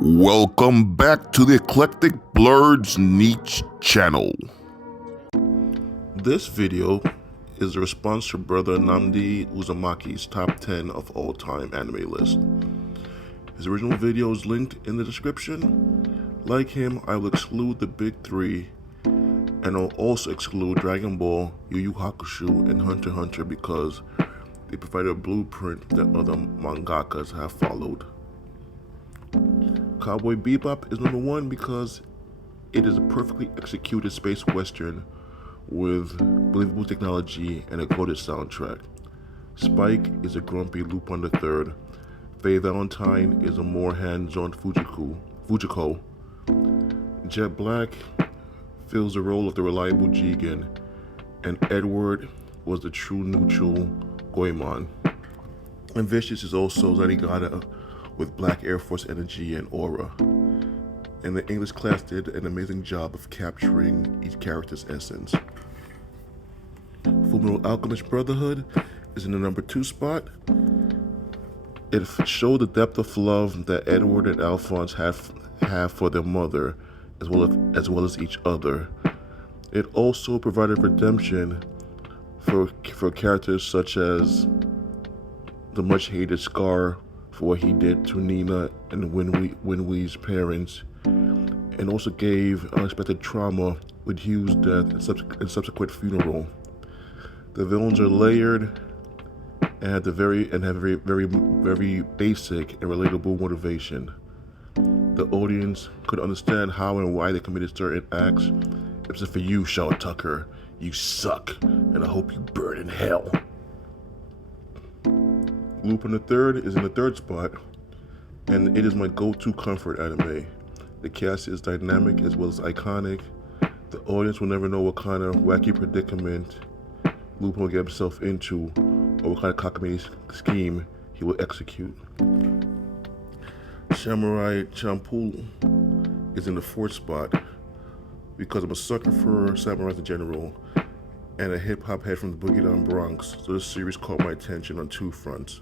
Welcome back to the Eclectic Blerd's Niche channel. This video is a response to brother Nnamdi Uzumaki's top 10 of all time anime list. His original video is linked in the description. Like him, I will exclude the big three, and I'll also exclude Dragon Ball, Yu Yu Hakusho, and Hunter x Hunter because they provide a blueprint that other mangakas have followed. Cowboy Bebop is number one because it is a perfectly executed space western with believable technology and a coded soundtrack. Spike is a grumpy Lupin the Third. Faye Valentine is a more hands-on Fujiko. Jet Black fills the role of the reliable Jigen, and Edward was the true neutral Goemon. And Vicious is also Zenigata with Black Air Force energy and aura. And the English class did an amazing job of capturing each character's essence. Fullmetal Alchemist Brotherhood is in the number 2 spot. It showed the depth of love that Edward and Alphonse have for their mother, as well as each other. It also provided redemption for characters such as the much hated Scar for what he did to Nina and Winwy's parents, and also gave unexpected trauma with Hugh's death and subsequent funeral. The villains are layered and have very basic and relatable motivation. The audience could understand how and why they committed certain acts. Except for you, Shaw Tucker, you suck, and I hope you burn in hell. Lupin the Third is in the 3rd spot, and it is my go-to comfort anime. The cast is dynamic as well as iconic. The audience will never know what kind of wacky predicament Lupin will get himself into, or what kind of cockamamie scheme he will execute. Samurai Champloo is in the 4th spot because I'm a sucker for samurais in general and a hip-hop head from the Boogie Down Bronx, so this series caught my attention on 2 fronts.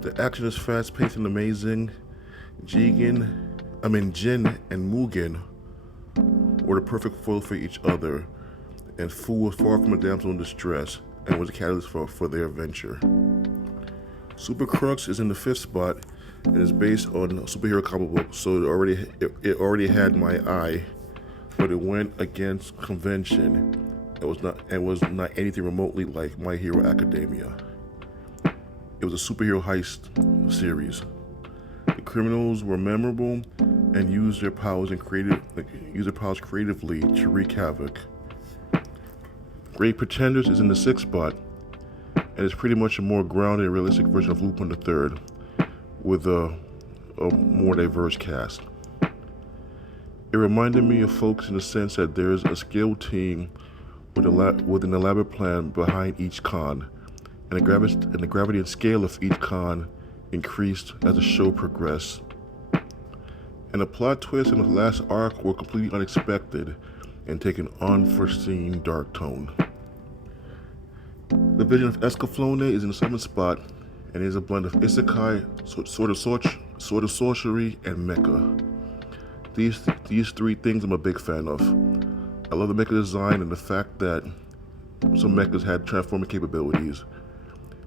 The action is fast-paced and amazing. Jin and Mugen were the perfect foil for each other, and Fu was far from a damsel in distress and was a catalyst for their adventure. Super Crux is in the 5th spot and is based on a superhero comic book, so it already had my eye, but it went against convention. It was not anything remotely like My Hero Academia. It was a superhero heist series. The criminals were memorable and used their powers creatively to wreak havoc. Great Pretenders is in the 6th spot and is pretty much a more grounded and realistic version of Lupin the Third with a more diverse cast. It reminded me of folks in the sense that there is a skilled team with an elaborate plan behind each con, and the gravity and scale of each con increased as the show progressed. And the plot twists in the last arc were completely unexpected and take an unforeseen dark tone. The Vision of Escaflowne is in the 7th spot and is a blend of isekai, sort of sorcery, and mecha. These 3 things I'm a big fan of. I love the mecha design and the fact that some mechas had transforming capabilities.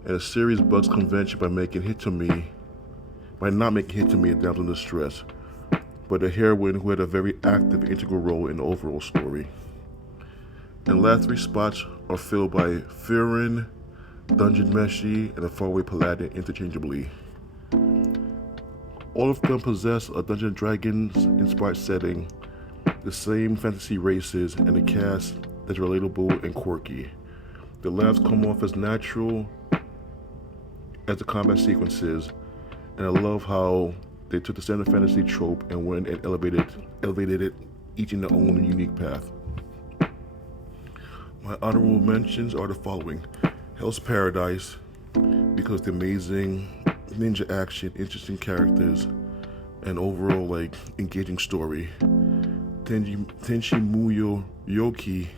And the series bugs convention by not making Hit to Me a damsel in distress, but a heroine who had a very active, integral role in the overall story. And the last 3 spots are filled by Firin, Dungeon Meshi, and the Faraway Paladin interchangeably. All of them possess a Dungeons & Dragons inspired setting, the same fantasy races, and a cast that's relatable and quirky. The laughs come off as natural as the combat sequences, and I love how they took the standard fantasy trope and went and elevated it each in their own unique path. My honorable mentions are the following: Hell's Paradise, because the amazing ninja action, interesting characters, and overall engaging story. Tenchi Muyo Yoki,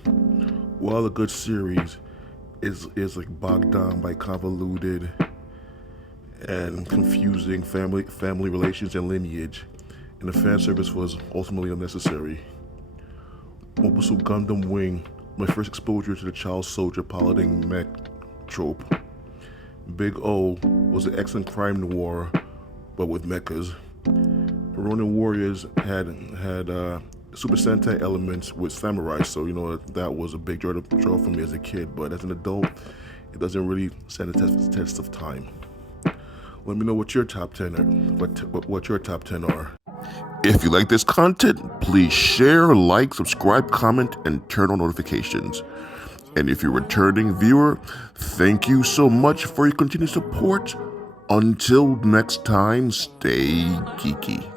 while a good series, is bogged down by convoluted and confusing family relations and lineage. and the fan service was ultimately unnecessary. Mobile Gundam Wing, my first exposure to the child soldier piloting mech trope. Big O was an excellent crime noir, but with mechas. Ronin Warriors had Super Sentai elements with samurai, so that was a big draw for me as a kid. But as an adult, it doesn't really stand the test of time. Let me know what your top 10 are. What your top 10 are. If you like this content, please share, like, subscribe, comment, and turn on notifications. And if you're a returning viewer, thank you so much for your continued support. Until next time, stay geeky.